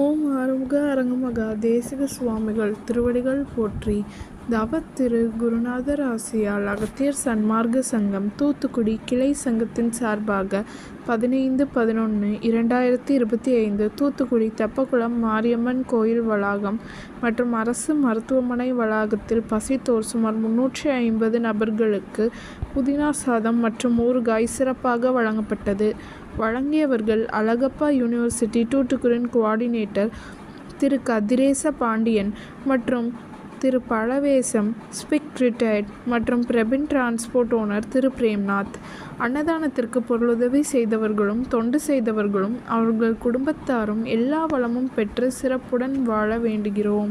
ஓம் ஆறுமுக அரங்கமகா தேசிக சுவாமிகள் திருவடிகள் போற்றி. தவ திரு குருநாதர் ஆசியால் அகத்தியர் சன்மார்க்க சங்கம் தூத்துக்குடி கிளை சங்கத்தின் சார்பாக 15/11/2025 தூத்துக்குடி தெப்பக்குளம் மாரியம்மன் கோயில் வளாகம் மற்றும் அரசு மருத்துவமனை வளாகத்தில் பசித்தோர் சுமார் 350 நபர்களுக்கு புதினா சாதம் மற்றும் ஊறுகாய் சிறப்பாக வழங்கப்பட்டது. வழங்கியவர்கள் அழகப்பா யூனிவர்சிட்டி தூத்துக்குடியின் கோஆர்டினேட்டர் திரு கதிரேச பாண்டியன் மற்றும் திரு பழவேசம் ஸ்பிக் ரிட்டையர்ட் மற்றும் பிரபின் டிரான்ஸ்போர்ட் ஓனர் திரு பிரேம்நாத். அன்னதானத்திற்கு பொருளுதவி செய்தவர்களும் தொண்டு செய்தவர்களும் அவர்கள் குடும்பத்தாரும் எல்லா வளமும் பெற்று சிறப்புடன் வாழ வேண்டுகிறோம்.